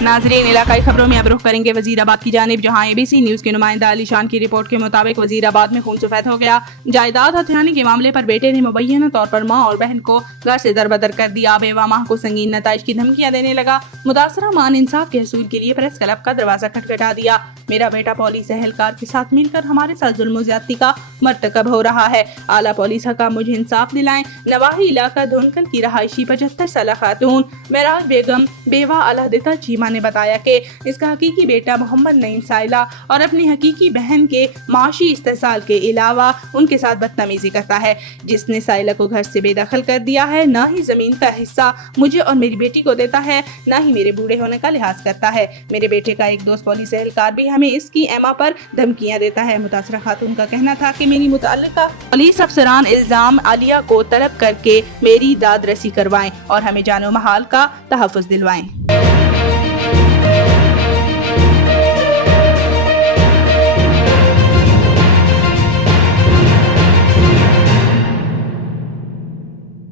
ناظرین، علاقائی خبروں میں اب رخ کریں گے وزیر آباد کی جانب، جہاں ABC نیوز کے نمائندہ علی شان کی رپورٹ کے مطابق وزیر آباد میں خون سفید ہو گیا۔ جائیداد ہتھیانے کے معاملے پر بیٹے نے مبینہ طور پر ماں اور بہن کو گھر سے دربدر کر دیا۔ بیوہ ماں کو سنگین نتائج کی دھمکیاں دینے لگا۔ متاثرہ ماں نے انصاف کے حصول کے لیے پریس کلب کا دروازہ کھٹکھٹا دیا۔ میرا بیٹا پولیس اہلکار کے ساتھ مل کر ہمارے ساتھ ظلم و زیادتی کا مرتکب ہو رہا ہے۔ اعلیٰ پولیس حکام مجھے انصاف دلائیں۔ نواحی علاقہ دھونکل کی رہائشی 75 سالہ خاتون معراج بیگم بیوہ الحدیثہ چیمہ نے بتایا کہ اس کا حقیقی بیٹا محمد نعیم سائلہ اور اپنی حقیقی بہن کے معاشی استحصال کے علاوہ ان کے ساتھ بدتمیزی کرتا ہے، جس نے سائلہ کو گھر سے بے دخل کر دیا ہے، نہ ہی زمین کا حصہ مجھے اور میری بیٹی کو دیتا ہے، نہ ہی میرے بوڑھے ہونے کا لحاظ کرتا ہے۔ میرے بیٹے کا ایک دوست پولیس اہلکار بھی ہمیں اس کی ایما پر دھمکیاں دیتا ہے۔ متاثرہ خاتون کا کہنا تھا کہ میری متعلقہ پولیس افسران الزام عالیہ کو طلب کر کے میری داد رسی کروائیں اور ہمیں جان و مال کا تحفظ دلوائیں۔